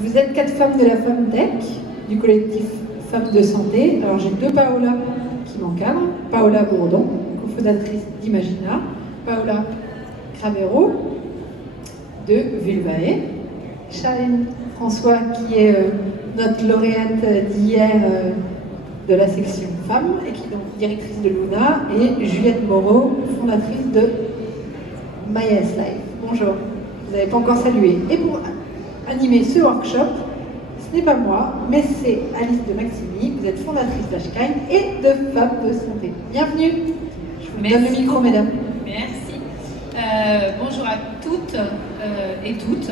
Vous êtes 4 femmes de la FemTech, du collectif Femmes de Santé. Alors j'ai 2 Paola qui m'encadrent. Paola Bourdon, cofondatrice d'Imagina. Paola Cravero de Vulvae. Charline François qui est notre lauréate d'hier de la section femmes et qui est donc directrice de Luna. Et Juliette Moreau, fondatrice de MyS Life. Bonjour, vous n'avez pas encore salué. Et pour animer ce workshop, ce n'est pas moi, mais c'est Alice de Maximi. Vous êtes fondatrice d'Ashkind et de Femmes de Santé. Bienvenue. Je vous donne le micro, mesdames. Merci. Bonjour à toutes et toutes.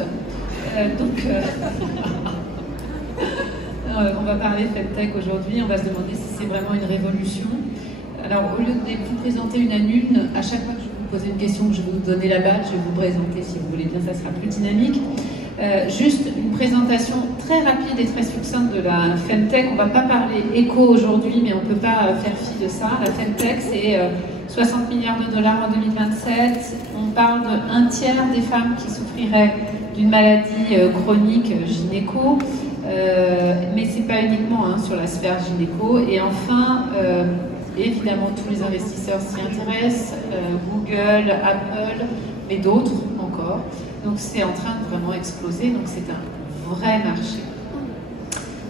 On va parler FemTech aujourd'hui. On va se demander si c'est vraiment une révolution. Alors, au lieu de vous présenter une à une, à chaque fois que je vais vous poser une question, que je vais vous donner la balle, je vais vous présenter, si vous voulez bien, ça sera plus dynamique. Juste une présentation très rapide et très succincte de la FemTech. On ne va pas parler éco aujourd'hui, mais on ne peut pas faire fi de ça. La FemTech, c'est 60 milliards de dollars en 2027. On parle d'un tiers des femmes qui souffriraient d'une maladie chronique gynéco, mais ce n'est pas uniquement sur la sphère gynéco. Et enfin, évidemment, tous les investisseurs s'y intéressent, Google, Apple, mais d'autres encore. Donc c'est en train de vraiment exploser, donc c'est un vrai marché.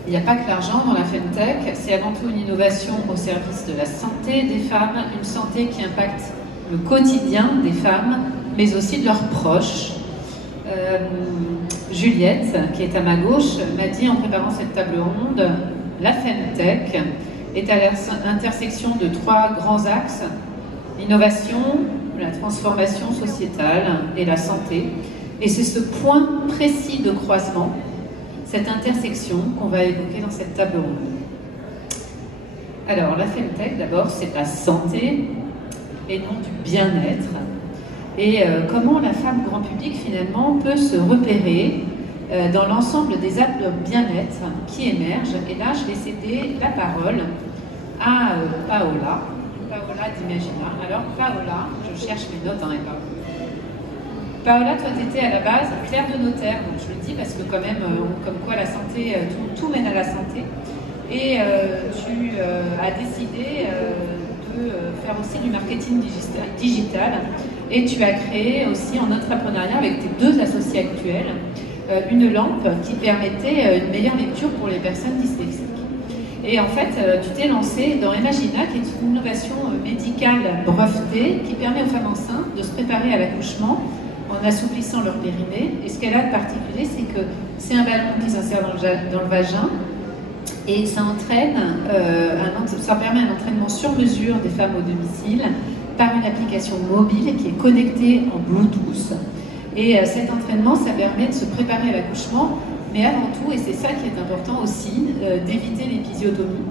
Il n'y a pas que l'argent dans la FemTech, c'est avant tout une innovation au service de la santé des femmes, une santé qui impacte le quotidien des femmes, mais aussi de leurs proches. Juliette, qui est à ma gauche, m'a dit en préparant cette table ronde, la FemTech est à l'intersection de 3 grands axes, l'innovation, la transformation sociétale et la santé. Et c'est ce point précis de croisement, cette intersection qu'on va évoquer dans cette table ronde. Alors, la FemTech, d'abord, c'est la santé et non du bien-être. Et comment la femme grand public, finalement, peut se repérer dans l'ensemble des apps de bien-être qui émergent. Et là, je vais céder la parole à Paola d'Imagina. Alors, Paola, je cherche mes notes, Paola, toi, tu étais à la base clerc de notaire, donc je le dis parce que quand même, comme quoi la santé, tout mène à la santé. Et tu as décidé de faire aussi du marketing digital et tu as créé aussi en entrepreneuriat avec tes 2 associés actuels une lampe qui permettait une meilleure lecture pour les personnes dyslexiques. Et en fait, tu t'es lancé dans Imagina, qui est une innovation médicale brevetée qui permet aux femmes enceintes de se préparer à l'accouchement en assouplissant leur périnée. Et ce qu'elle a de particulier, c'est que c'est un ballon qui s'insère dans le vagin et ça permet un entraînement sur mesure des femmes au domicile par une application mobile qui est connectée en Bluetooth. Et cet entraînement, ça permet de se préparer à l'accouchement, mais avant tout, et c'est ça qui est important aussi, d'éviter l'épisiotomie.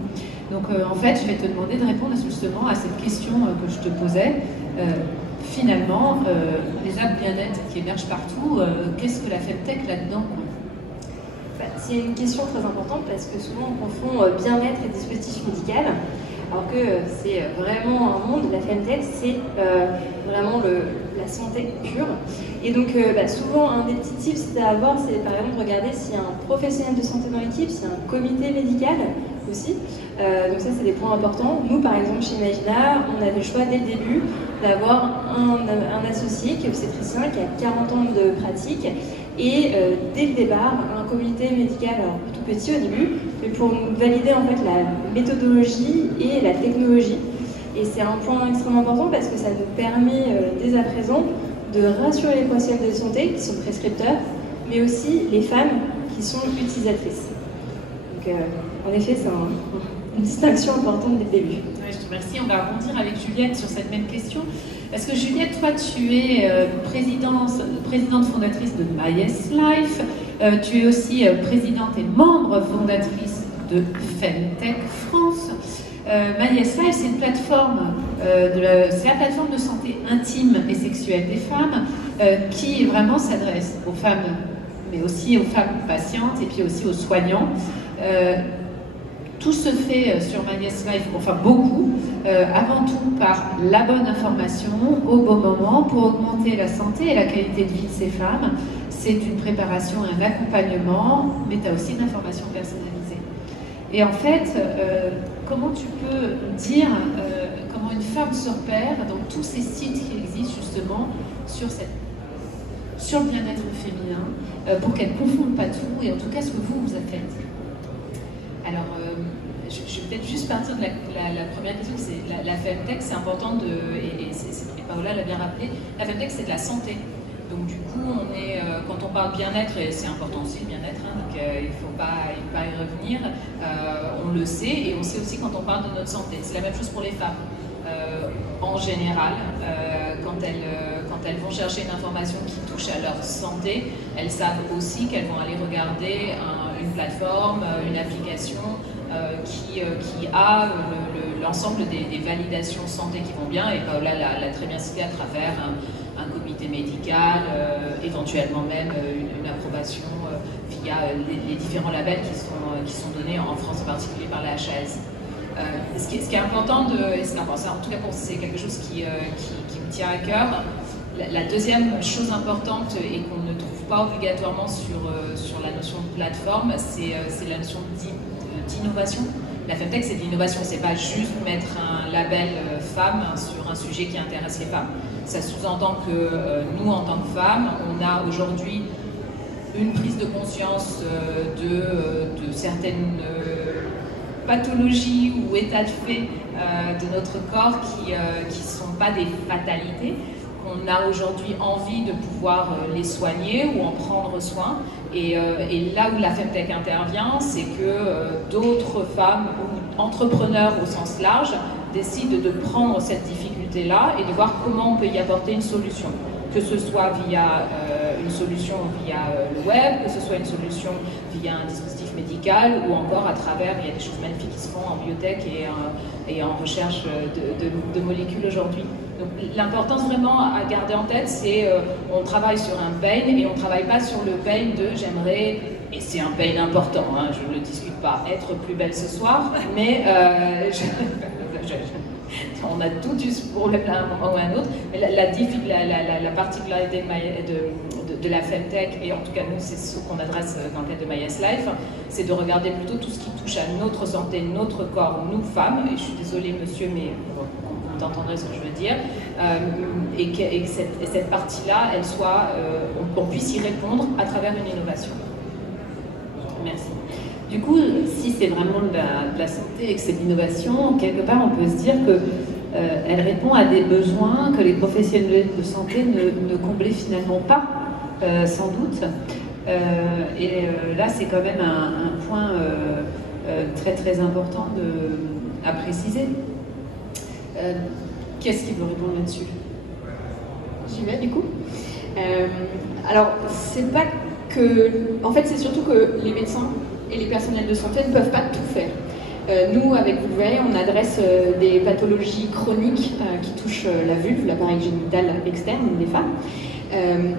Donc en fait, je vais te demander de répondre justement à cette question que je te posais. Finalement, les apps bien-être qui émergent partout, qu'est-ce que la FemTech là-dedans? C'est une question très importante parce que souvent on confond bien-être et dispositif médical, alors que c'est vraiment un monde, la FemTech, c'est vraiment la santé pure. Et donc souvent un des petits tips à avoir, c'est par exemple regarder s'il y a un professionnel de santé dans l'équipe, s'il y a un comité médical aussi. Donc ça, c'est des points importants. Nous, par exemple, chez Imagina, on avait le choix dès le début d'avoir un associé qui est obstétricien, qui a 40 ans de pratique, et dès le départ, un comité médical, alors tout petit au début, mais pour nous valider en fait la méthodologie et la technologie. Et c'est un point extrêmement important parce que ça nous permet dès à présent de rassurer les professionnels de santé qui sont prescripteurs, mais aussi les femmes qui sont utilisatrices. Donc en effet, c'est une distinction importante dès le début. Ouais, je te remercie. On va rebondir avec Juliette sur cette même question. Parce que Juliette, toi, tu es présidente fondatrice de MyS Life. Tu es aussi présidente et membre fondatrice de FemTech France. MyS Life, c'est une plateforme, c'est la plateforme de santé intime et sexuelle des femmes qui vraiment s'adresse aux femmes, mais aussi aux femmes patientes et puis aussi aux soignants. Tout se fait sur MyS Life, enfin beaucoup, avant tout par la bonne information au bon moment pour augmenter la santé et la qualité de vie de ces femmes. c'est une préparation et un accompagnement, mais tu as aussi une information personnalisée. Et en fait, comment tu peux dire comment une femme se repère dans tous ces sites qui existent justement sur le bien-être féminin, pour qu'elle ne confonde pas tout, et en tout cas ce que vous faites. Alors, je vais peut-être juste partir de la première question, c'est la Femtech, c'est important et Paola l'a bien rappelé, la Femtech c'est de la santé. Donc du coup, quand on parle bien-être, et c'est important aussi le bien-être, hein, donc il ne faut pas y revenir, on le sait, et on sait aussi quand on parle de notre santé. C'est la même chose pour les femmes. En général, quand elles vont chercher une information qui touche à leur santé, elles savent aussi qu'elles vont aller regarder une plateforme, une application qui a l'ensemble des validations santé qui vont bien, et Paola l'a très bien cité à travers un comité médical, éventuellement même une approbation via les différents labels qui sont donnés en France, en particulier par la HAS. Ce qui est important, en tout cas c'est quelque chose qui me tient à cœur. La deuxième chose importante et qu'on ne trouve pas obligatoirement sur la notion de plateforme, c'est la notion d'innovation. La Femtech, c'est de l'innovation, c'est pas juste mettre un label femme sur un sujet qui intéresse les femmes. Ça sous-entend que nous, en tant que femmes, on a aujourd'hui une prise de conscience de certaines pathologies ou états de fait de notre corps qui ne sont pas des fatalités, qu'on a aujourd'hui envie de pouvoir les soigner ou en prendre soin. Et là où la Femtech intervient, c'est que d'autres femmes ou entrepreneurs au sens large décident de prendre cette difficulté-là et de voir comment on peut y apporter une solution. Que ce soit via une solution via le web, que ce soit une solution via un dispositif médical ou encore à travers, il y a des choses magnifiques qui se font en biotech et en recherche de molécules aujourd'hui. Donc l'importance vraiment à garder en tête, c'est on travaille sur un pain et on ne travaille pas sur le pain de j'aimerais, et c'est un pain important, hein, je ne le discute pas, être plus belle ce soir, mais on a tous eu ce problème-là à un moment ou à un autre, mais la particularité de la Femtech, et en tout cas nous c'est ce qu'on adresse dans le cadre de My Yes Life, c'est de regarder plutôt tout ce qui touche à notre santé, notre corps, nous femmes, et je suis désolée monsieur, mais vous entendrez ce que je veux dire, et que cette partie-là, elle soit, on puisse y répondre à travers une innovation. Merci. Du coup, si c'est vraiment de la santé et que c'est de l'innovation, quelque part on peut se dire qu'elle répond à des besoins que les professionnels de santé ne comblaient finalement pas, sans doute. Là, c'est quand même un point très très important à préciser. Qu'est-ce qui veut répondre là-dessus? J'y vais du coup. Alors, c'est pas que... En fait, c'est surtout que les médecins et les personnels de santé ne peuvent pas tout faire. Nous, avec Vulvae, on adresse des pathologies chroniques qui touchent la vulve, l'appareil génital externe des femmes.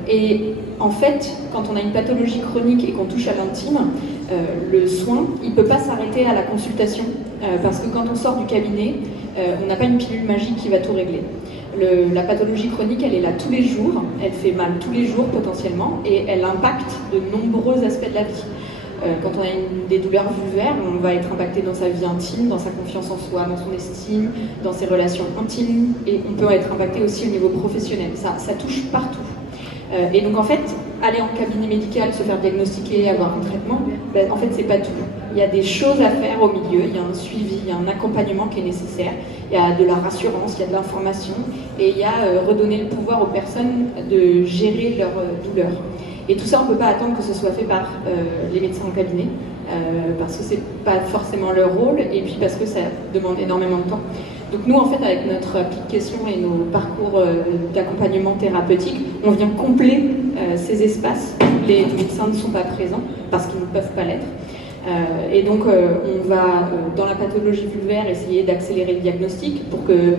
Et en fait, quand on a une pathologie chronique et qu'on touche à l'intime, le soin, il ne peut pas s'arrêter à la consultation, parce que quand on sort du cabinet, on n'a pas une pilule magique qui va tout régler. La pathologie chronique, elle est là tous les jours, elle fait mal tous les jours potentiellement, et elle impacte de nombreux aspects de la vie. Quand on a des douleurs vulvaires, on va être impacté dans sa vie intime, dans sa confiance en soi, dans son estime, dans ses relations intimes, et on peut être impacté aussi au niveau professionnel. Ça touche partout. Et donc en fait, aller en cabinet médical, se faire diagnostiquer, avoir un traitement, ben, en fait c'est pas tout. Il y a des choses à faire au milieu, il y a un suivi, il y a un accompagnement qui est nécessaire, il y a de la rassurance, il y a de l'information, et il y a redonner le pouvoir aux personnes de gérer leurs douleurs. Et tout ça, on ne peut pas attendre que ce soit fait par les médecins en cabinet, parce que c'est pas forcément leur rôle, et puis parce que ça demande énormément de temps. Donc nous, en fait, avec notre application et nos parcours d'accompagnement thérapeutique, on vient combler ces espaces où les médecins ne sont pas présents, parce qu'ils ne peuvent pas l'être. Et donc, on va, dans la pathologie vulvaire, essayer d'accélérer le diagnostic pour que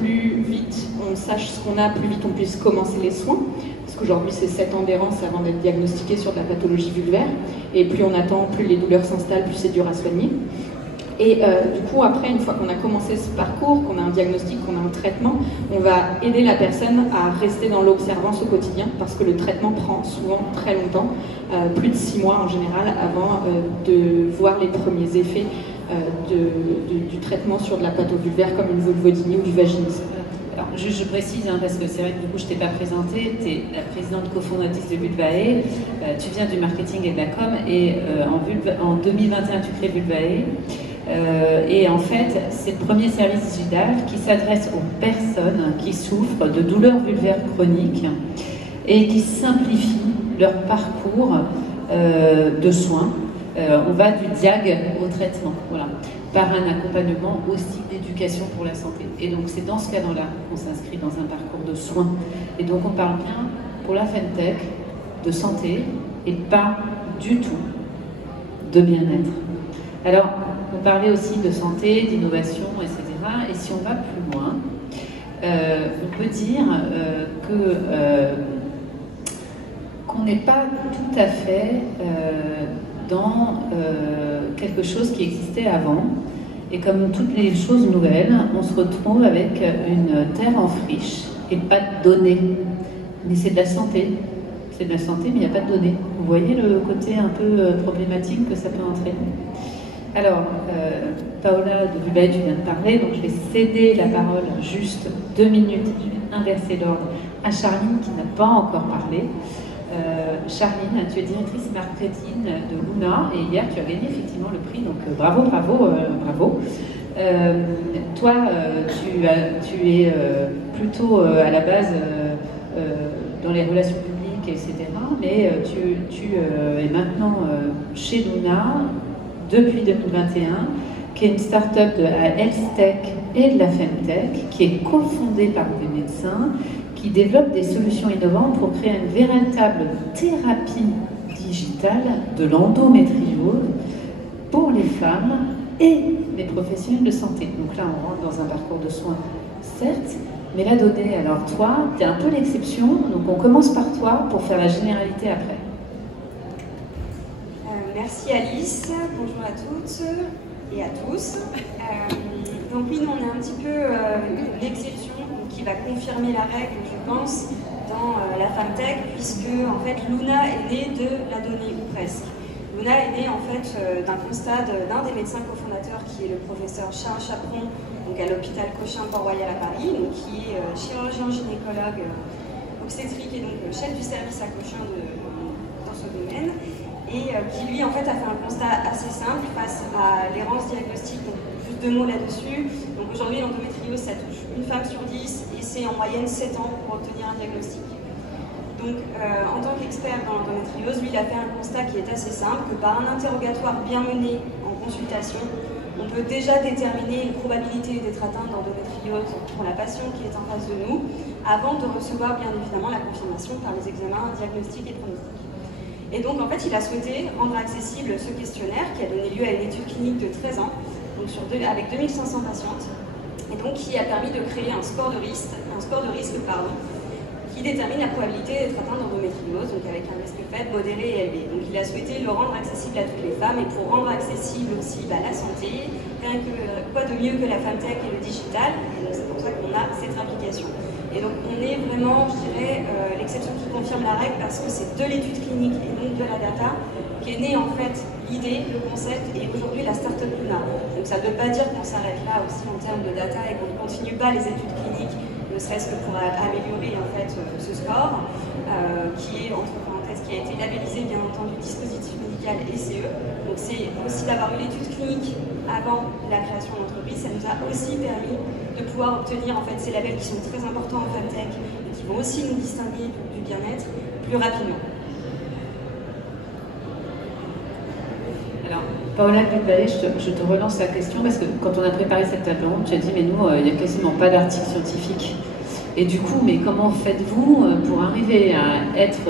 plus vite on sache ce qu'on a, plus vite on puisse commencer les soins. Parce qu'aujourd'hui, c'est 7 ans d'errance avant d'être diagnostiqué sur de la pathologie vulvaire. Et plus on attend, plus les douleurs s'installent, plus c'est dur à soigner. Et du coup, après, une fois qu'on a commencé ce parcours, qu'on a un diagnostic, qu'on a un traitement, on va aider la personne à rester dans l'observance au quotidien, parce que le traitement prend souvent très longtemps, plus de 6 mois en général, avant de voir les premiers effets du traitement sur de la pathobulvaire, comme une vulvodynie ou du vaginisme. Alors, je précise, parce que c'est vrai que du coup je ne t'ai pas présentée, tu es la présidente cofondatrice de Vulvae, tu viens du marketing et de la com, et en 2021 tu crées Vulvae, et en fait c'est le premier service digital qui s'adresse aux personnes qui souffrent de douleurs vulvaires chroniques et qui simplifie leur parcours de soins. On va du diag au traitement, voilà, par un accompagnement aussi d'éducation pour la santé. Et donc c'est dans ce cadre-là qu'on s'inscrit dans un parcours de soins. Et donc on parle bien pour la FemTech de santé et pas du tout de bien-être. Alors on parlait aussi de santé, d'innovation, etc. Et si on va plus loin, on peut dire qu'on n'est pas tout à fait dans quelque chose qui existait avant. Et comme toutes les choses nouvelles, on se retrouve avec une terre en friche et pas de données. Mais c'est de la santé. C'est de la santé, mais il n'y a pas de données. Vous voyez le côté un peu problématique que ça peut entraîner. Alors, Paola de Vulvae, tu viens de parler, donc je vais céder la parole juste 2 minutes. Je vais inverser l'ordre à Charline qui n'a pas encore parlé. Charline, tu es directrice marketing de Luna et hier tu as gagné effectivement le prix, donc bravo. Toi, tu es plutôt à la base dans les relations publiques, etc. Mais tu es maintenant chez Luna depuis 2021, qui est une start-up de la health tech et de la femtech, qui est cofondée par des médecins, qui développe des solutions innovantes pour créer une véritable thérapie digitale de l'endométriose pour les femmes et les professionnels de santé. Donc là, on rentre dans un parcours de soins, certes, mais la donnée, alors toi, tu es un peu l'exception, donc on commence par toi pour faire la généralité après. Merci Alice, bonjour à toutes et à tous. Donc oui, nous on est un petit peu l'exception qui va confirmer la règle, je pense, dans la FemTech, puisque en fait Luna est née de la donnée, ou presque. Luna est née en fait d'un constat d'un des médecins cofondateurs qui est le professeur Charles Chaperon, donc à l'hôpital Cochin Port-Royal à Paris, donc qui est chirurgien gynécologue obstétrique et donc chef du service à Cochin dans ce domaine, et qui lui en fait a fait un constat assez simple face à l'errance diagnostique. Donc, juste 2 mots là-dessus. Donc aujourd'hui l'endométriose ça touche une femme sur 10 et c'est en moyenne 7 ans pour obtenir un diagnostic. Donc en tant qu'expert dans l'endométriose, lui il a fait un constat qui est assez simple, que par un interrogatoire bien mené en consultation, on peut déjà déterminer une probabilité d'être atteinte d'endométriose pour la patiente qui est en face de nous, avant de recevoir bien évidemment la confirmation par les examens diagnostiques et pronostiques. Et donc en fait il a souhaité rendre accessible ce questionnaire qui a donné lieu à une étude clinique de 13 ans, donc avec 2500 patientes, et donc qui a permis de créer un score de risque, qui détermine la probabilité d'être atteinte d'endométriose, donc avec un risque faible, modéré et élevé. Donc il a souhaité le rendre accessible à toutes les femmes, et pour rendre accessible aussi la santé, rien que quoi de mieux que la FemTech et le digital, et donc c'est pour ça qu'on a cette implication. Et donc on est vraiment, je dirais, l'exception qui confirme la règle, parce que c'est de l'étude clinique et donc de la data qui est née en fait l'idée, le concept et aujourd'hui la start-up Luna. Donc ça ne veut pas dire qu'on s'arrête là aussi en termes de data et qu'on ne continue pas les études cliniques, ne serait-ce que pour améliorer en fait ce score, qui est entre parenthèses, qui a été labellisé bien entendu dispositif médical ECE. Donc c'est aussi d'avoir eu l'étude clinique avant la création de l'entreprise, ça nous a aussi permis de pouvoir obtenir en fait ces labels qui sont très importants en FemTech et qui vont aussi nous distinguer du bien-être plus rapidement. Alors, Paola de Vulvae, je te relance la question parce que quand on a préparé cette table ronde, tu as dit mais nous, il n'y a quasiment pas d'articles scientifiques. Et du coup, mais comment faites-vous pour arriver à être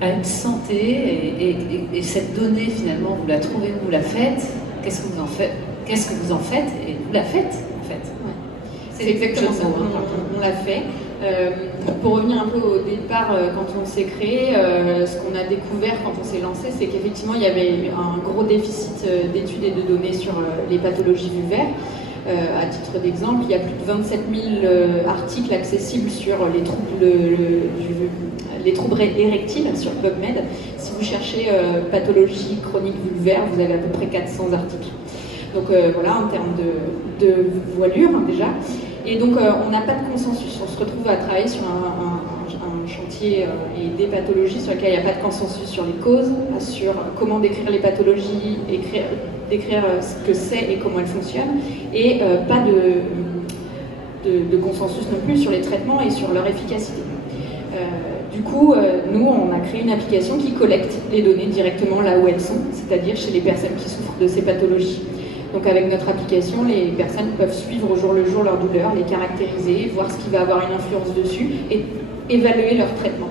à une santé et cette donnée finalement, vous la trouvez, vous la faites, qu'est-ce que vous en faites, et vous la faites en fait. C'est exactement ça, on l'a fait. Pour revenir un peu au départ, quand on s'est créé, ce qu'on a découvert quand on s'est lancé, c'est qu'effectivement il y avait un gros déficit d'études et de données sur les pathologies vulvaires. À titre d'exemple, il y a plus de 27 000 articles accessibles sur les troubles érectiles sur PubMed. Si vous cherchez pathologie chronique vulvaire, vous avez à peu près 400 articles. Donc voilà, en termes de voilure déjà. Et donc on n'a pas de consensus. On se retrouve à travailler sur un chantier et des pathologies sur lesquelles il n'y a pas de consensus sur les causes, sur comment décrire les pathologies, décrire ce que c'est et comment elles fonctionnent, et pas de consensus non plus sur les traitements et sur leur efficacité. Du coup, nous, on a créé une application qui collecte les données directement là où elles sont, c'est-à-dire chez les personnes qui souffrent de ces pathologies. Donc avec notre application, les personnes peuvent suivre au jour le jour leur douleur, les caractériser, voir ce qui va avoir une influence dessus et évaluer leur traitement.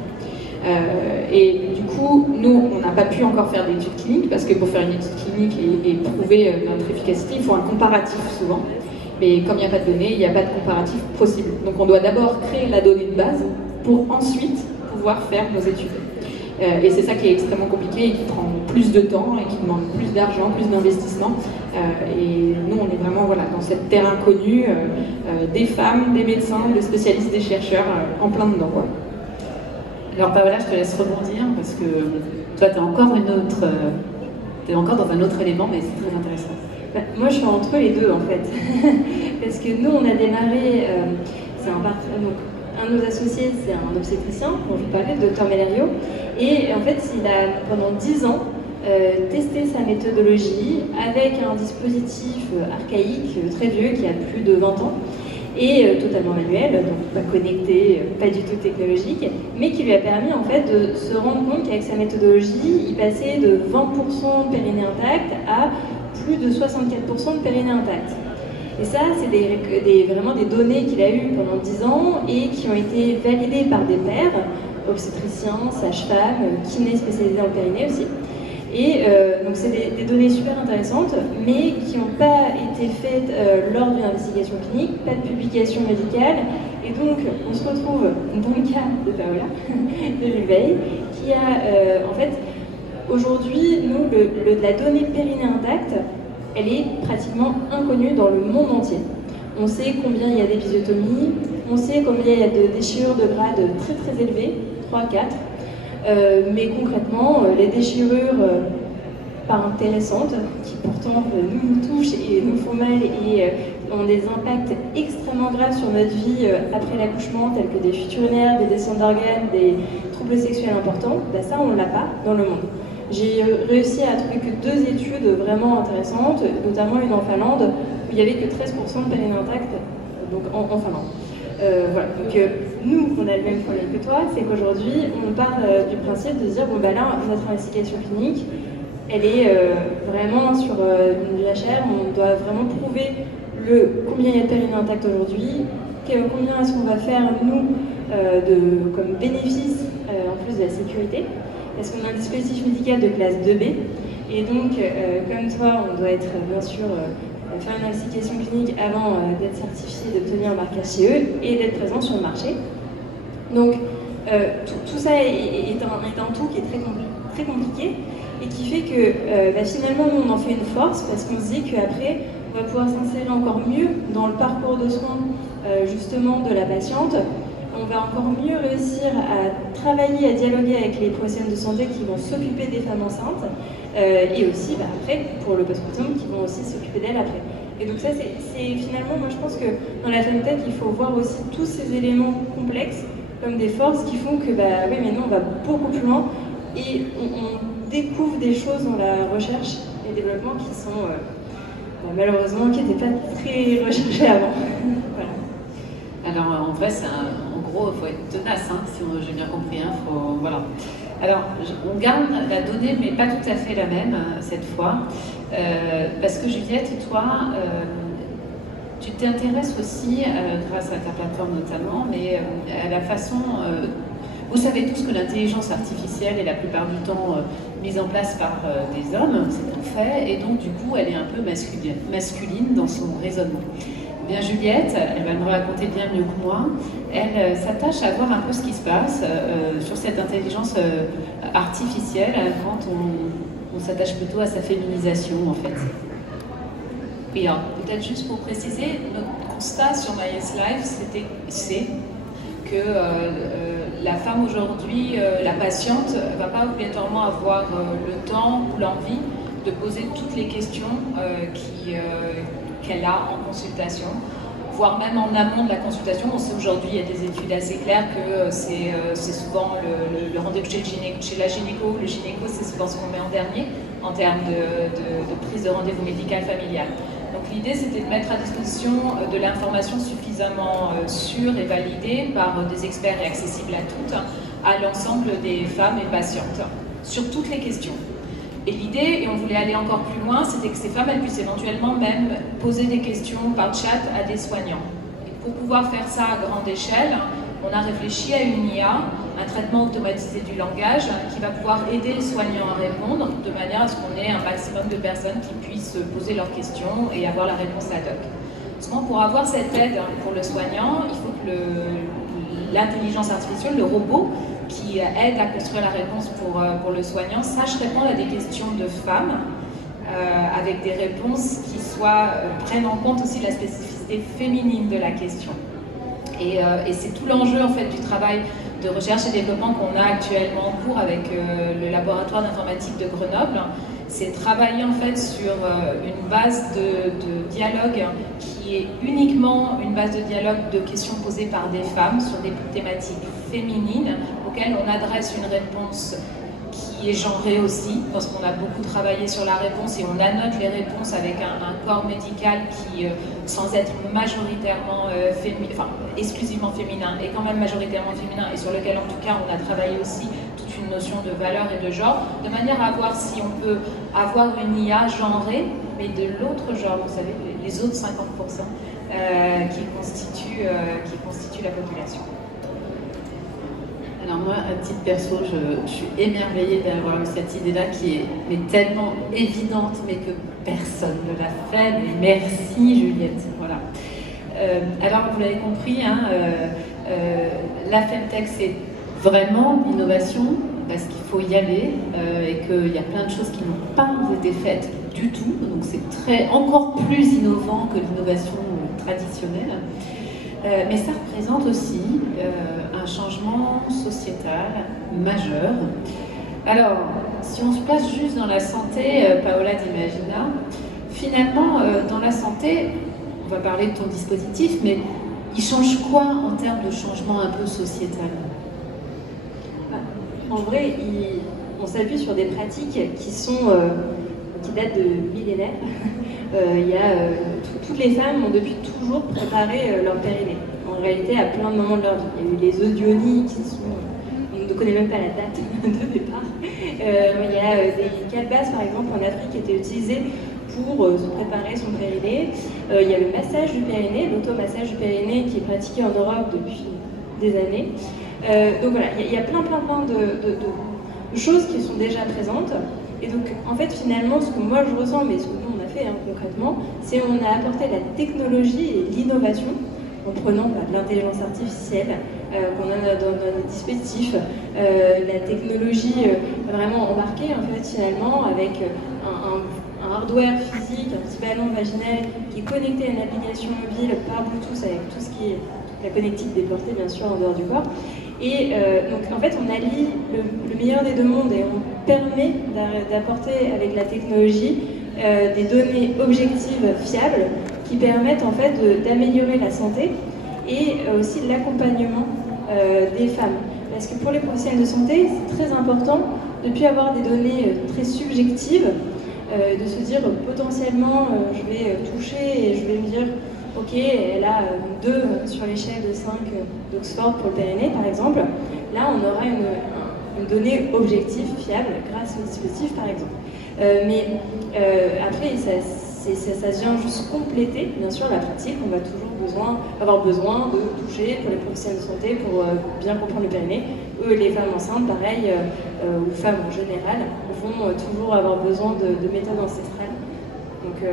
Et du coup, nous, on n'a pas pu encore faire d'études cliniques parce que pour faire une étude clinique et prouver notre efficacité, il faut un comparatif souvent. Mais comme il n'y a pas de données, il n'y a pas de comparatif possible. Donc on doit d'abord créer la donnée de base pour ensuite pouvoir faire nos études. Et c'est ça qui est extrêmement compliqué et qui prend plus de temps et qui demande plus d'argent, plus d'investissement. Et nous, on est vraiment voilà, dans cette terre inconnue, des femmes, des médecins, des spécialistes, des chercheurs, en plein dedans. Quoi. Alors Paola, je te laisse rebondir parce que toi, tu es encore dans un autre élément, mais c'est très intéressant. Moi, je suis entre les deux, en fait. Parce que nous, on a démarré, c'est un de nos associés, c'est un obstétricien, dont je vous parlais, le Dr Mellerio. Et en fait, il a, pendant 10 ans, testé sa méthodologie avec un dispositif archaïque, très vieux, qui a plus de 20 ans, et totalement manuel, donc pas connecté, pas du tout technologique, mais qui lui a permis en fait de se rendre compte qu'avec sa méthodologie, il passait de 20% de périnée intact à plus de 64% de périnée intact. Et ça, c'est vraiment des données qu'il a eues pendant 10 ans et qui ont été validées par des pairs, obstétriciens, sages-femmes, kinés spécialisés en périnée aussi. Et donc c'est des données super intéressantes, mais qui n'ont pas été faites lors d'une investigation clinique, pas de publication médicale. Et donc on se retrouve dans le cas de Paola, de Vulveille, qui a en fait, aujourd'hui, nous, la donnée périnée intacte, elle est pratiquement inconnue dans le monde entier. On sait combien il y a d'épisiotomies, on sait combien il y a de déchirures de grade très très élevées, 3, 4. Mais concrètement, les déchirures pas intéressantes, qui pourtant nous touchent et nous font mal et ont des impacts extrêmement graves sur notre vie après l'accouchement, tels que des fuites urinaires, des descentes d'organes, des troubles sexuels importants, ben ça on ne l'a pas dans le monde. J'ai réussi à trouver que 2 études vraiment intéressantes, notamment une en Finlande, où il n'y avait que 13% de périnée intact, donc en Finlande. Voilà. Donc nous, on a le même problème que toi, c'est qu'aujourd'hui, on part du principe de se dire, bon bah là, notre investigation clinique, elle est vraiment sur une VHR, on doit vraiment prouver combien il y a de périnée intact aujourd'hui, combien est-ce qu'on va faire, nous, comme bénéfice, en plus de la sécurité, parce qu'on a un dispositif médical de classe 2B, et donc, comme toi, on doit être, bien sûr, faire une investigation clinique avant d'être certifié, d'obtenir un marquage CE et d'être présent sur le marché. Donc, tout ça est un tout qui est très compliqué et qui fait que finalement, nous, on en fait une force parce qu'on se dit qu'après, on va pouvoir s'insérer encore mieux dans le parcours de soins, justement, de la patiente. On va encore mieux réussir à travailler, à dialoguer avec les professionnels de santé qui vont s'occuper des femmes enceintes et aussi après pour le postpartum qui vont aussi s'occuper d'elles après. Et donc ça c'est finalement, moi je pense que dans la FemTech il faut voir aussi tous ces éléments complexes comme des forces qui font que oui mais nous on va beaucoup plus loin et on découvre des choses dans la recherche et développement qui sont malheureusement qui n'étaient pas très recherchées avant. Voilà. Alors en vrai en gros il faut être tenace, hein, si j'ai bien compris, hein, voilà. Alors on garde la donnée mais pas tout à fait la même cette fois, parce que Juliette, toi, tu t'intéresses aussi, grâce à ta plateforme notamment, mais à la façon, vous savez tous que l'intelligence artificielle est la plupart du temps mise en place par des hommes, c'est un fait, et donc du coup elle est un peu masculine dans son raisonnement. Bien Juliette, elle va me raconter bien mieux que moi, elle s'attache à voir un peu ce qui se passe sur cette intelligence artificielle quand on s'attache plutôt à sa féminisation en fait. Et alors, peut-être juste pour préciser, notre constat sur MySLife, c'est que la femme aujourd'hui, la patiente, ne va pas obligatoirement avoir le temps ou l'envie de poser toutes les questions qu'elle a en consultation, voire même en amont de la consultation. On sait aujourd'hui, il y a des études assez claires que c'est souvent le rendez-vous chez la gynéco. Le gynéco, c'est souvent ce qu'on met en dernier en termes de prise de rendez-vous médical familial. Donc l'idée, c'était de mettre à disposition de l'information suffisamment sûre et validée par des experts et accessible à toutes, à l'ensemble des femmes et patientes, sur toutes les questions. Et l'idée, et on voulait aller encore plus loin, c'était que ces femmes, elles puissent éventuellement même poser des questions par chat à des soignants. Et pour pouvoir faire ça à grande échelle, on a réfléchi à une IA, un traitement automatisé du langage, qui va pouvoir aider les soignants à répondre, de manière à ce qu'on ait un maximum de personnes qui puissent poser leurs questions et avoir la réponse ad hoc. Seulement, pour avoir cette aide pour le soignant, il faut que l'intelligence artificielle, le robot, qui aide à construire la réponse pour le soignant, sache répondre à des questions de femmes, avec des réponses qui prennent en compte aussi la spécificité féminine de la question. Et c'est tout l'enjeu en fait du travail de recherche et développement qu'on a actuellement en cours avec le laboratoire d'informatique de Grenoble. C'est travailler en fait sur une base de dialogue qui est uniquement une base de dialogue de questions posées par des femmes sur des thématiques féminines auxquelles on adresse une réponse qui est genrée aussi, parce qu'on a beaucoup travaillé sur la réponse et on annote les réponses avec un corps médical qui, sans être majoritairement exclusivement féminin, est quand même majoritairement féminin et sur lequel en tout cas on a travaillé aussi toute une notion de valeur et de genre, de manière à voir si on peut avoir une IA genrée, mais de l'autre genre, vous savez, les autres 50% qui constituent la population. Alors moi, à titre perso, je suis émerveillée d'avoir eu cette idée-là qui est tellement évidente, mais que personne ne l'a fait. Mais merci Juliette. Voilà. Alors vous l'avez compris, hein, la Femtech c'est vraiment l'innovation parce qu'il faut y aller et qu'il y a plein de choses qui n'ont pas été faites du tout. Donc c'est encore plus innovant que l'innovation traditionnelle. Mais ça représente aussi un changement sociétal majeur. Alors, si on se place juste dans la santé, Paola d'Imagina, finalement, dans la santé, on va parler de ton dispositif, mais il change quoi en termes de changement un peu sociétal? En vrai, on s'appuie sur des pratiques qui datent de millénaires. Toutes les femmes ont depuis toujours préparé leur périnée. En réalité, à plein de moments de leur vie. Il y a eu les odionies on ne connaît même pas la date de départ. Il y a des calebasses, par exemple, en Afrique, qui étaient utilisées pour se préparer son périnée. Il y a le massage du périnée, l'automassage du périnée, qui est pratiqué en Europe depuis des années. Donc voilà, il y a plein de choses qui sont déjà présentes. Et donc, en fait, finalement, ce que moi je ressens, mais ce que nous on a fait concrètement, c'est qu'on a apporté la technologie et l'innovation en prenant de l'intelligence artificielle qu'on a dans nos dispositifs, la technologie vraiment embarquée, en fait, finalement, avec un hardware physique, un petit ballon vaginal qui est connecté à une application mobile par Bluetooth avec tout ce qui est la connectique déportée, bien sûr, en dehors du corps. Et donc en fait on allie le meilleur des deux mondes et on permet d'apporter avec la technologie des données objectives, fiables, qui permettent en fait d'améliorer la santé et aussi l'accompagnement des femmes. Parce que pour les professionnels de santé, c'est très important de ne plus avoir des données très subjectives, de se dire potentiellement je vais toucher et je vais me dire ok, elle a 2 sur l'échelle de 5 d'Oxford pour le périnée, par exemple. Là, on aura une donnée objective, fiable, grâce au dispositif, par exemple. Mais après, ça vient juste compléter, bien sûr, la pratique. On va toujours avoir besoin de toucher pour les professionnels de santé pour bien comprendre le périnée. Les femmes enceintes, pareil, ou femmes en général, vont toujours avoir besoin de méthodes ancestrales. Donc,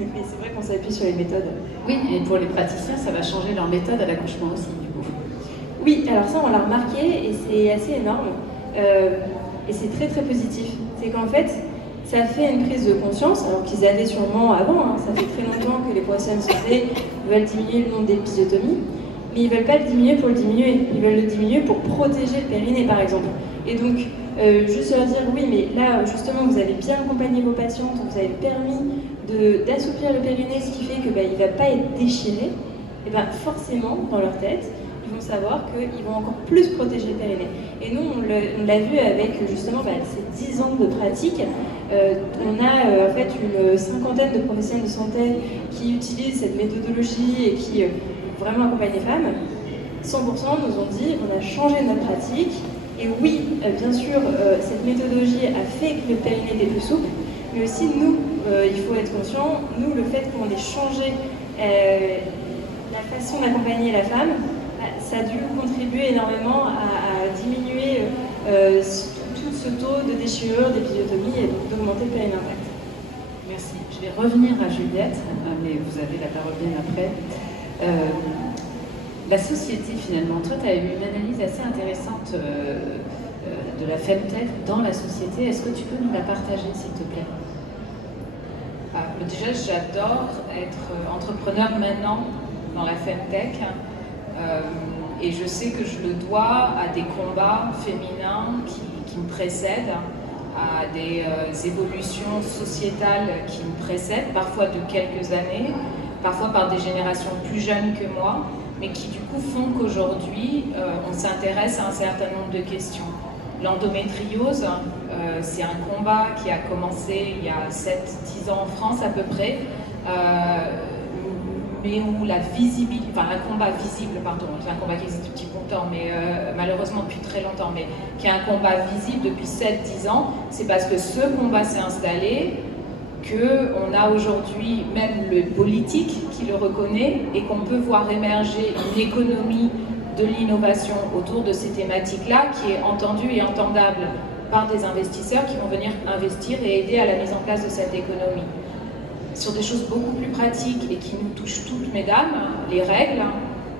Mais c'est vrai qu'on s'appuie sur les méthodes. Oui, et pour les praticiens, ça va changer leur méthode à l'accouchement aussi, du coup. Oui, alors ça, on l'a remarqué et c'est assez énorme. Et c'est très très positif. C'est qu'en fait, ça fait une prise de conscience, alors qu'ils avaient sûrement avant, hein, ça fait très longtemps que les professionnels de santé veulent diminuer le nombre d'épisiotomies, mais ils ne veulent pas le diminuer pour le diminuer, ils veulent le diminuer pour protéger le périnée par exemple. Et donc, juste leur dire, oui, mais là, justement, vous avez bien accompagné vos patientes, vous avez permis d'assouplir le périnée, ce qui fait qu'il ne va pas être déchiré, et bien forcément, dans leur tête, ils vont savoir qu'ils vont encore plus protéger le périnée. Et nous, on l'a vu avec justement ces 10 ans de pratique. On a en fait une cinquantaine de professionnels de santé qui utilisent cette méthodologie et qui vraiment accompagnent les femmes. 100% nous ont dit on a changé notre pratique. Et oui, bien sûr, cette méthodologie a fait que le périnée était plus souple, mais aussi nous, il faut être conscient, nous, le fait qu'on ait changé la façon d'accompagner la femme, ça a dû contribuer énormément à diminuer tout ce taux de déchirure, d'épisiotomie et d'augmenter le périnée intact. Merci. Je vais revenir à Juliette, mais vous avez la parole bien après. La société, finalement, toi, tu as eu une analyse assez intéressante de la Femtech dans la société. Est-ce que tu peux nous la partager, s'il te plaît? Déjà, j'adore être entrepreneur maintenant dans la Femtech. Et je sais que je le dois à des combats féminins qui me précèdent, à des évolutions sociétales qui me précèdent, parfois de quelques années, parfois par des générations plus jeunes que moi, mais qui du coup font qu'aujourd'hui, on s'intéresse à un certain nombre de questions. L'endométriose, c'est un combat qui a commencé il y a 7-10 ans en France à peu près, mais où la visibilité, enfin un combat visible, pardon, c'est un combat qui existe depuis longtemps, mais malheureusement depuis très longtemps, mais qui est un combat visible depuis 7-10 ans, c'est parce que ce combat s'est installé, qu'on a aujourd'hui même le politique qui le reconnaît et qu'on peut voir émerger une économie de l'innovation autour de ces thématiques-là qui est entendue et entendable par des investisseurs qui vont venir investir et aider à la mise en place de cette économie. Sur des choses beaucoup plus pratiques et qui nous touchent toutes, mesdames, les règles.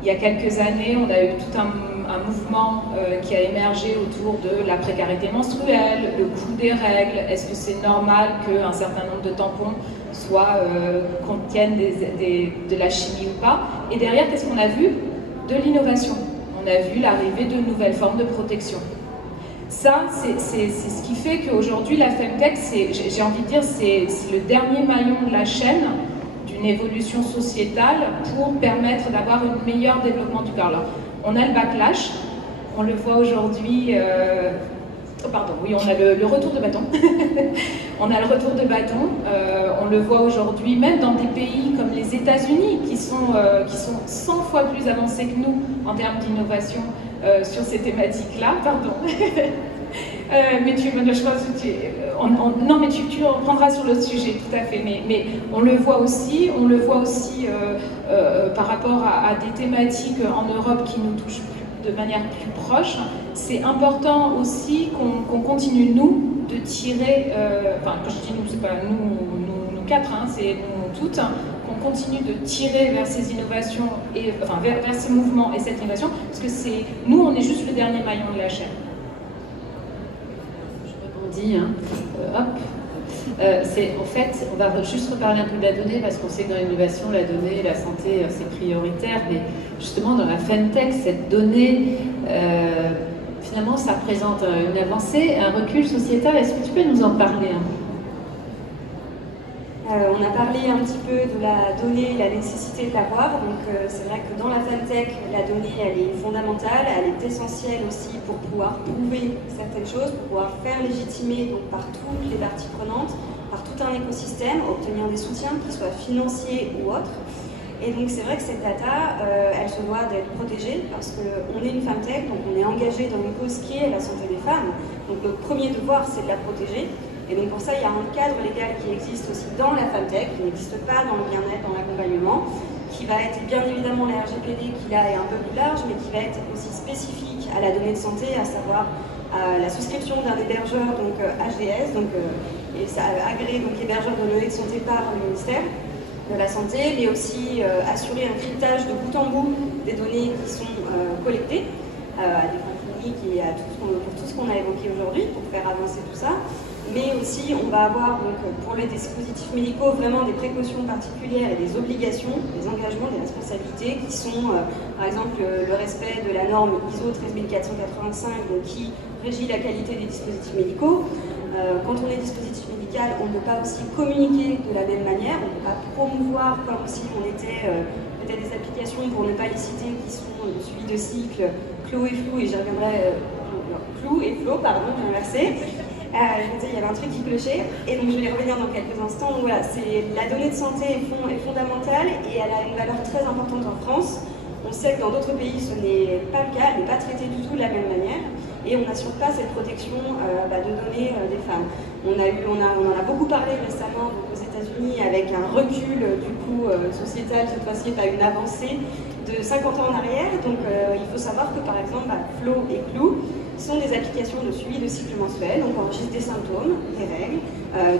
Il y a quelques années, on a eu tout un mouvement qui a émergé autour de la précarité menstruelle, le coût des règles. Est-ce que c'est normal qu'un certain nombre de tampons contiennent de la chimie ou pas? Et derrière, qu'est-ce qu'on a vu? De l'innovation. On a vu l'arrivée de nouvelles formes de protection. Ça, c'est ce qui fait qu'aujourd'hui, la Femtech, j'ai envie de dire, c'est le dernier maillon de la chaîne d'une évolution sociétale pour permettre d'avoir un meilleur développement du corps. Alors, on a le backlash, on le voit aujourd'hui, oui, on a le retour de bâton. On a le retour de bâton, on le voit aujourd'hui même dans des pays comme les États-Unis qui sont 100 fois plus avancés que nous en termes d'innovation sur ces thématiques-là, pardon. Mais je pense que non, mais tu reprendras sur le sujet, tout à fait. Mais on le voit aussi, par rapport à des thématiques en Europe qui nous touchent de manière plus proche. C'est important aussi qu'on continue, nous, de tirer, enfin, quand je dis nous, c'est pas nous quatre, hein, c'est nous toutes, qu'on continue de tirer vers ces innovations, enfin, vers ces mouvements et cette innovation, parce que nous, on est juste le dernier maillon de la chaîne. En fait, on va juste reparler un peu de la donnée parce qu'on sait que dans l'innovation, la donnée et la santé, c'est prioritaire, mais justement dans la Femtech, cette donnée, finalement, ça représente une avancée, un recul sociétal. Est-ce que tu peux nous en parler un peu? On a parlé un petit peu de la donnée et la nécessité de l'avoir, donc c'est vrai que dans la Femtech, la donnée elle est fondamentale, elle est essentielle aussi pour pouvoir prouver certaines choses, pour pouvoir faire légitimer donc, par toutes les parties prenantes, par tout un écosystème, obtenir des soutiens, qu'ils soient financiers ou autres. Et donc c'est vrai que cette data, elle se doit d'être protégée parce qu'on est une Femtech, donc on est engagé dans une cause qui est la santé des femmes, donc notre premier devoir c'est de la protéger. Et donc pour ça, il y a un cadre légal qui existe aussi dans la Femtech, qui n'existe pas dans le bien-être, dans l'accompagnement, qui va être bien évidemment la RGPD qui là est un peu plus large, mais qui va être aussi spécifique à la donnée de santé, à savoir la souscription d'un hébergeur, donc HDS, donc, et ça agrée donc hébergeur de données de santé par le ministère de la Santé, mais aussi assurer un cryptage de bout en bout des données qui sont collectées à des fins cliniques et à pour tout ce qu'on a évoqué aujourd'hui pour faire avancer tout ça. Mais aussi, on va avoir donc, pour les dispositifs médicaux vraiment des précautions particulières et des obligations, des engagements, des responsabilités qui sont, par exemple, le respect de la norme ISO 13485 donc, qui régit la qualité des dispositifs médicaux. Quand on est dispositif médical, on ne peut pas aussi communiquer de la même manière, on ne peut pas promouvoir comme si on était peut-être des applications, pour ne pas les citer, qui sont le suivi de cycle, Clo et Flou, et j'y reviendrai, Clou et Flo, pardon, j'ai inversé. Il y avait un truc qui clochait, et donc je vais y revenir dans quelques instants. Donc voilà, la donnée de santé est fondamentale et elle a une valeur très importante en France. On sait que dans d'autres pays ce n'est pas le cas, elle n'est pas traitée du tout de la même manière et on n'assure pas cette protection de données des femmes. On en a beaucoup parlé récemment donc, aux États-Unis avec un recul du coup sociétal, cette fois-ci pas une avancée de 50 ans en arrière. Donc il faut savoir que par exemple Flo et Clou sont des applications de suivi de cycle mensuel, donc on enregistre des symptômes, des règles,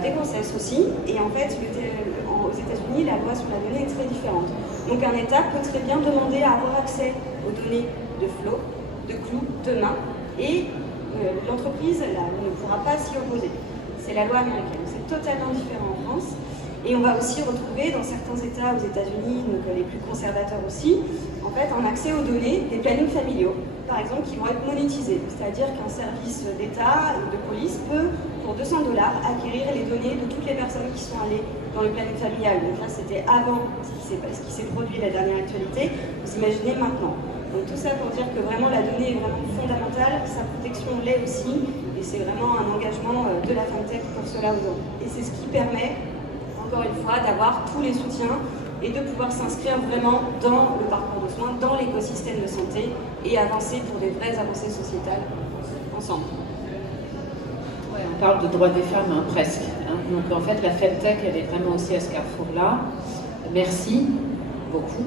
des grossesses aussi, et en fait aux États-Unis la loi sur la donnée est très différente. Donc un État peut très bien demander à avoir accès aux données de Flo, de Clou, demain, et l'entreprise ne pourra pas s'y opposer. C'est la loi américaine, c'est totalement différent en France. Et on va aussi retrouver dans certains États aux États-Unis, donc les plus conservateurs aussi, en fait un accès aux données des plannings familiaux, par exemple, qui vont être monétisés. C'est-à-dire qu'un service d'État ou de police peut, pour 200 $, acquérir les données de toutes les personnes qui sont allées dans le planning familial. Donc là, c'était avant ce qui s'est produit, la dernière actualité. Vous imaginez maintenant. Donc tout ça pour dire que vraiment la donnée est vraiment fondamentale, sa protection l'est aussi, et c'est vraiment un engagement de la FemTech pour cela aujourd'hui. Et c'est ce qui permet, encore une fois, d'avoir tous les soutiens et de pouvoir s'inscrire vraiment dans le parcours de soins, dans l'écosystème de santé et avancer pour des vraies avancées sociétales ensemble. Ouais, on parle de droits des femmes, hein, presque. Hein. Donc en fait, la FemTech, elle est vraiment aussi à ce carrefour-là. Merci beaucoup.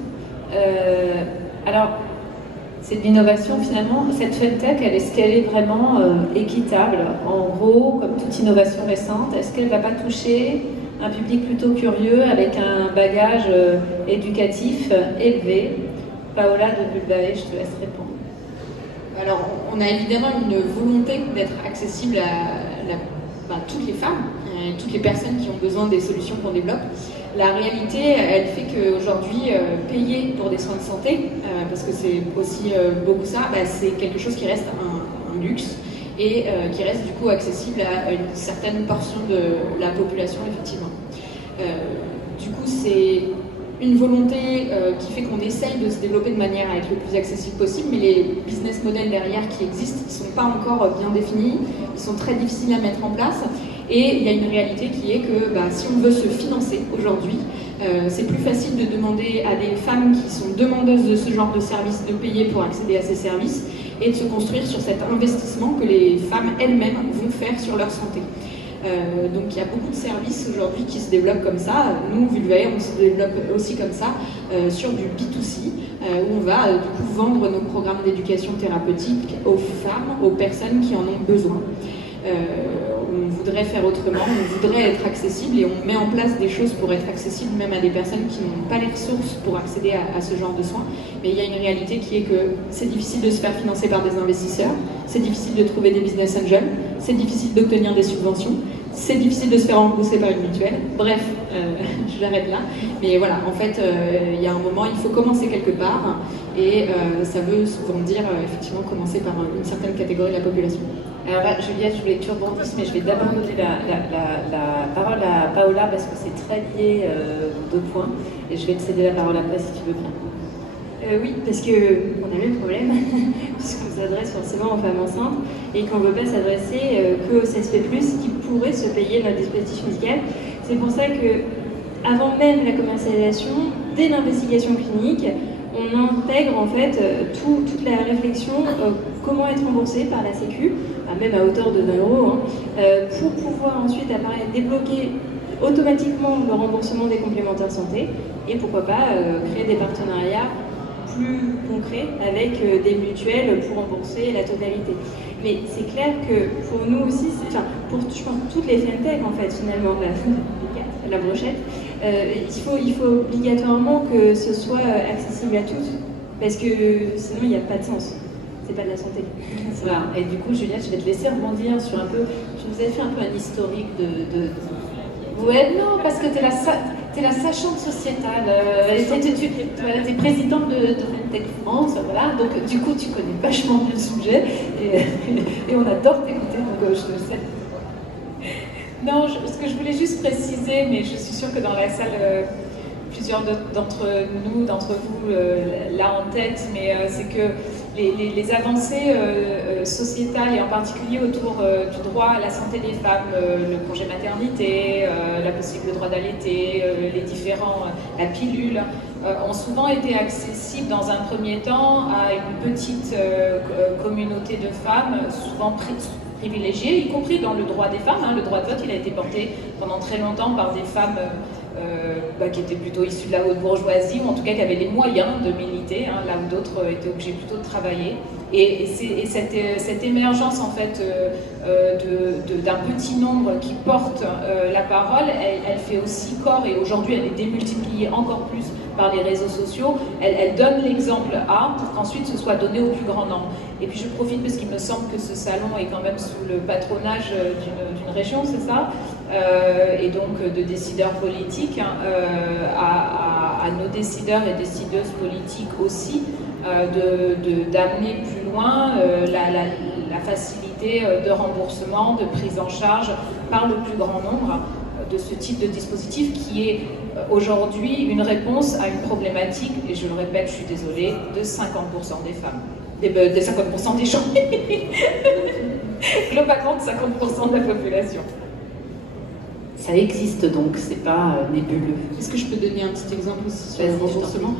Alors, c'est de l'innovation finalement. Cette FemTech, est-ce qu'elle est vraiment équitable? En gros, comme toute innovation récente, est-ce qu'elle ne va pas toucher un public plutôt curieux avec un bagage éducatif élevé? Paola de Bulbae, je te laisse répondre. Alors, on a évidemment une volonté d'être accessible à toutes les femmes, toutes les personnes qui ont besoin des solutions qu'on développe. La réalité, elle fait qu'aujourd'hui, payer pour des soins de santé, parce que c'est aussi beaucoup ça, c'est quelque chose qui reste un luxe et qui reste du coup accessible à une certaine portion de la population, effectivement. Du coup, c'est une volonté qui fait qu'on essaye de se développer de manière à être le plus accessible possible, mais les business models derrière qui existent, ils ne sont pas encore bien définis, ils sont très difficiles à mettre en place. Et il y a une réalité qui est que si on veut se financer aujourd'hui, c'est plus facile de demander à des femmes qui sont demandeuses de ce genre de services de payer pour accéder à ces services et de se construire sur cet investissement que les femmes elles-mêmes vont faire sur leur santé. Donc il y a beaucoup de services aujourd'hui qui se développent comme ça. Nous, Vulvae, on se développe aussi comme ça sur du B2C, où on va du coup vendre nos programmes d'éducation thérapeutique aux femmes, aux personnes qui en ont besoin. On voudrait faire autrement, on voudrait être accessible et on met en place des choses pour être accessible même à des personnes qui n'ont pas les ressources pour accéder à ce genre de soins. Mais il y a une réalité qui est que c'est difficile de se faire financer par des investisseurs, c'est difficile de trouver des business angels, c'est difficile d'obtenir des subventions, c'est difficile de se faire rembourser par une mutuelle. Bref, j'arrête là. Mais voilà, en fait, il y a un moment, il faut commencer quelque part et ça veut souvent dire effectivement commencer par une certaine catégorie de la population. Alors là, Juliette, je voulais que tu rebondisses, mais je vais d'abord donner la parole à Paola parce que c'est très lié aux 2 points. Et je vais te céder la parole après si tu veux bien. Oui, parce qu'on a le même problème, puisqu'on s'adresse forcément aux femmes enceintes et qu'on ne veut pas s'adresser qu'aux CSP+, qui pourraient se payer notre dispositif médical. C'est pour ça que, avant même la commercialisation, dès l'investigation clinique, on intègre en fait toute la réflexion comment être remboursé par la Sécu, même à hauteur de 9 €, pour pouvoir ensuite débloquer automatiquement le remboursement des complémentaires santé et pourquoi pas créer des partenariats plus concret avec des mutuelles pour rembourser la totalité. Mais c'est clair que pour nous aussi, enfin, pour je pense, toutes les femtech en fait finalement, la brochette, il faut obligatoirement que ce soit accessible à tous, parce que sinon il n'y a pas de sens. C'est pas de la santé. Voilà. Et du coup, Juliette, je vais te laisser rebondir sur un peu. Je vous ai fait un peu un historique de... Ouais, non, parce que tu es la sachante sociétale. Tu es présidente de Femtech France, voilà. Donc, du coup, tu connais vachement bien le sujet et on adore t'écouter. Donc, je te sais. Non, ce que je voulais juste préciser, mais je suis sûre que dans la salle, plusieurs d'entre nous, d'entre vous, là en tête, mais c'est que les avancées sociétales, et en particulier autour du droit à la santé des femmes, le congé maternité, le droit d'allaiter, la pilule, ont souvent été accessibles dans un premier temps à une petite communauté de femmes, souvent privilégiées, y compris dans le droit des femmes. Hein. Le droit de vote, il a été porté pendant très longtemps par des femmes qui étaient plutôt issues de la haute bourgeoisie, ou en tout cas qui avaient les moyens de militer, hein, là où d'autres étaient obligés plutôt de travailler. Et cette émergence en fait d'un petit nombre qui porte la parole, elle fait aussi corps, et aujourd'hui elle est démultipliée encore plus par les réseaux sociaux. Elle donne l'exemple pour qu'ensuite ce soit donné au plus grand nombre. Et puis je profite parce qu'il me semble que ce salon est quand même sous le patronage d'une région, c'est ça, et donc de décideurs politiques, à nos décideurs et décideuses politiques aussi, d'amener plus loin la facilité de remboursement, de prise en charge par le plus grand nombre de ce type de dispositif qui est aujourd'hui une réponse à une problématique, et je le répète, je suis désolée, de 50% des femmes, des 50% des gens, globalement de 50% de la population. Ça existe donc, c'est pas nébuleux. Est-ce que je peux donner un petit exemple aussi sur le remboursement ?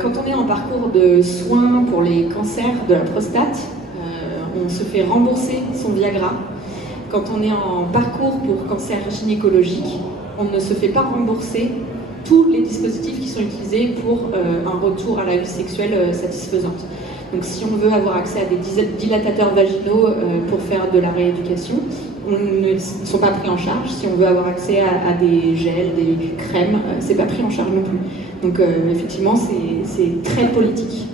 Quand on est en parcours de soins pour les cancers de la prostate, on se fait rembourser son Viagra. Quand on est en parcours pour cancer gynécologique, on ne se fait pas rembourser tous les dispositifs qui sont utilisés pour un retour à la vie sexuelle satisfaisante. Donc si on veut avoir accès à des dilatateurs vaginaux pour faire de la rééducation, ils ne sont pas pris en charge. Si on veut avoir accès à des gels, des crèmes, c'est pas pris en charge non plus. Donc effectivement, c'est très politique.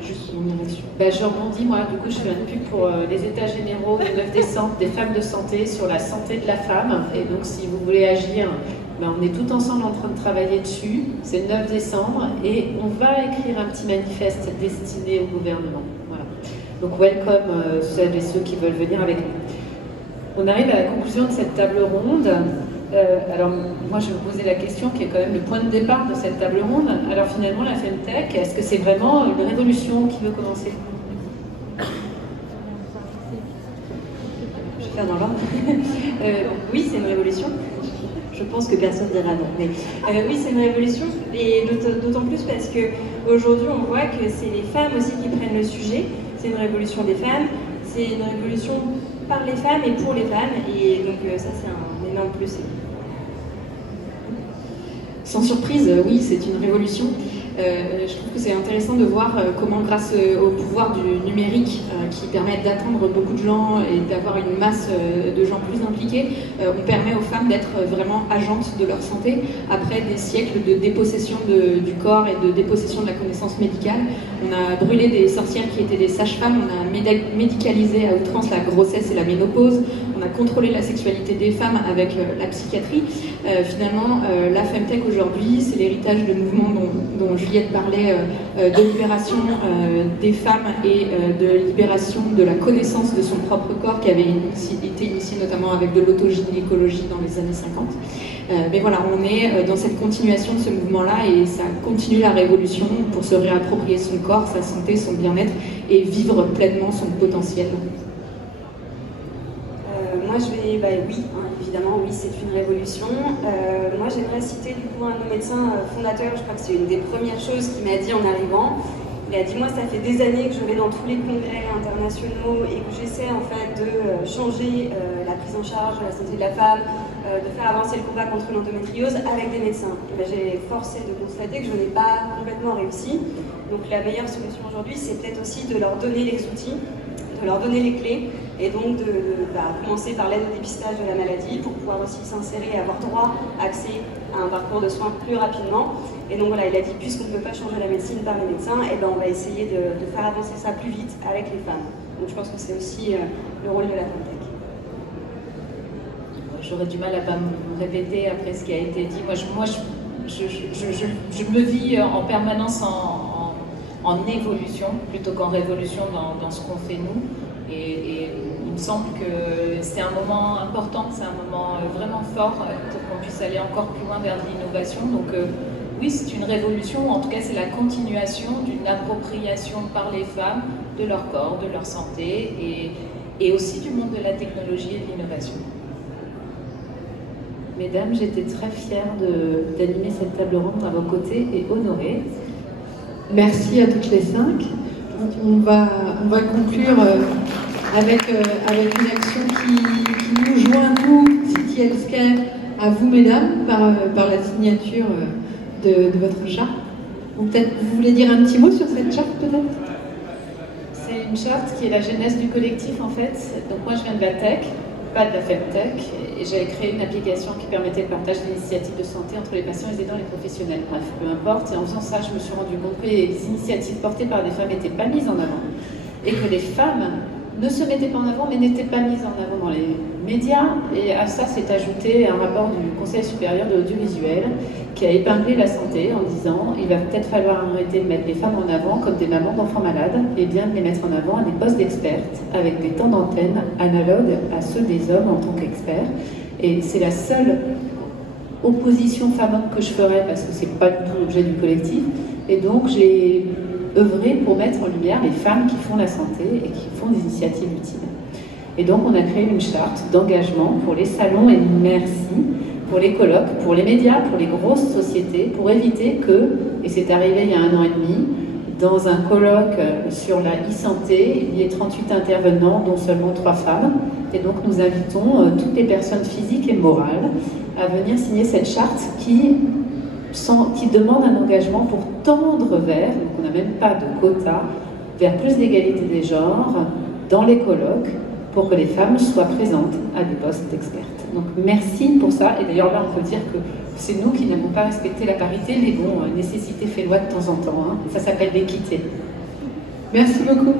Juste pour revenir là-dessus. Je rebondis, moi, du coup je fais une pub pour les états généraux du 9 décembre des femmes de santé sur la santé de la femme. Et donc si vous voulez agir, on est tout ensemble en train de travailler dessus. C'est le 9 décembre et on va écrire un petit manifeste destiné au gouvernement. Voilà. Donc welcome celles et ceux qui veulent venir avec nous. On arrive à la conclusion de cette table ronde. Alors, moi, je vais vous poser la question qui est quand même le point de départ de cette table ronde. Alors, finalement, la Femtech, est-ce que c'est vraiment une révolution qui veut commencer ? Je vais faire dans l'ordre. Oui, c'est une révolution. Je pense que personne dira non. Mais oui, c'est une révolution. Et d'autant plus parce qu'aujourd'hui, on voit que c'est les femmes aussi qui prennent le sujet. C'est une révolution des femmes. C'est une révolution par les femmes et pour les femmes, et donc ça c'est un énorme plus. Sans surprise, oui, c'est une révolution. Je trouve que c'est intéressant de voir comment, grâce au pouvoir du numérique qui permet d'atteindre beaucoup de gens et d'avoir une masse de gens plus impliqués, on permet aux femmes d'être vraiment agentes de leur santé après des siècles de dépossession du corps et de dépossession de la connaissance médicale. On a brûlé des sorcières qui étaient des sages-femmes, on a médicalisé à outrance la grossesse et la ménopause, on a contrôlé la sexualité des femmes avec la psychiatrie. Finalement, la Femtech aujourd'hui, c'est l'héritage de mouvements dont Juliette parlait, de libération des femmes et de libération de la connaissance de son propre corps, qui avait été initié notamment avec de l'autogynécologie dans les années 50. Mais voilà, on est dans cette continuation de ce mouvement-là, et ça continue la révolution pour se réapproprier son corps, sa santé, son bien-être et vivre pleinement son potentiel. Moi je vais, oui, évidemment, oui, c'est une révolution. Moi j'aimerais citer du coup un de nos médecins fondateurs, je crois que c'est une des premières choses qu'il m'a dit en arrivant. Il a dit, moi ça fait des années que je vais dans tous les congrès internationaux et que j'essaie en fait de changer la prise en charge de la santé de la femme, de faire avancer le combat contre l'endométriose avec des médecins. J'ai forcé de constater que je n'ai pas complètement réussi. Donc la meilleure solution aujourd'hui, c'est peut-être aussi de leur donner les outils, de leur donner les clés, et donc de commencer par l'aide au dépistage de la maladie pour pouvoir aussi s'insérer et avoir droit, accès à un parcours de soins plus rapidement. Et donc voilà, il a dit, puisqu'on ne peut pas changer la médecine par les médecins, et ben on va essayer de faire avancer ça plus vite avec les femmes. Donc je pense que c'est aussi le rôle de la FemTech. J'aurais du mal à pas me répéter après ce qui a été dit. Moi, je me vis en permanence en évolution plutôt qu'en révolution dans ce qu'on fait nous. Et il me semble que c'est un moment important, c'est un moment vraiment fort pour qu'on puisse aller encore plus loin vers l'innovation. Donc oui, c'est une révolution, en tout cas c'est la continuation d'une appropriation par les femmes de leur corps, de leur santé et aussi du monde de la technologie et de l'innovation. Mesdames, j'étais très fière d'animer cette table ronde à vos côtés et honorée. Merci à toutes les 5. On va conclure avec une action qui nous joint, nous, City Healthcare, à vous, mesdames, par la signature de votre charte. Ou peut-être vous voulez dire un petit mot sur cette charte, peut-être? C'est une charte qui est la genèse du collectif, en fait. Donc moi, je viens de la tech, pas de la FemTech, et j'avais créé une application qui permettait le partage d'initiatives de santé entre les patients, les aidants et les professionnels. Bref, peu importe. Et en faisant ça, je me suis rendu compte que les initiatives portées par des femmes n'étaient pas mises en avant, et que les femmes ne se mettaient pas en avant, mais n'étaient pas mises en avant dans les médias. Et à ça s'est ajouté un rapport du Conseil supérieur de l'audiovisuel qui a épinglé la santé en disant il va peut-être falloir arrêter de mettre les femmes en avant comme des mamans d'enfants malades et bien de les mettre en avant à des postes d'expertes avec des temps d'antenne analogues à ceux des hommes en tant qu'experts. Et c'est la seule opposition femmes-hommes que je ferai parce que c'est pas du tout l'objet du collectif. Et donc j'ai œuvré pour mettre en lumière les femmes qui font la santé et qui font des initiatives utiles. Et donc on a créé une charte d'engagement pour les salons et merci, pour les colloques, pour les médias, pour les grosses sociétés, pour éviter que, et c'est arrivé il y a 1 an et demi, dans un colloque sur la e-santé, il y ait 38 intervenants, dont seulement 3 femmes. Et donc nous invitons toutes les personnes physiques et morales à venir signer cette charte qui demande un engagement pour tendre vers, donc on n'a même pas de quota, vers plus d'égalité des genres dans les colloques pour que les femmes soient présentes à des postes d'expertes. Donc merci pour ça, et d'ailleurs là on peut dire que c'est nous qui n'avons pas respecté la parité, mais bon, nécessité fait loi de temps en temps, hein. Ça s'appelle l'équité. Merci beaucoup.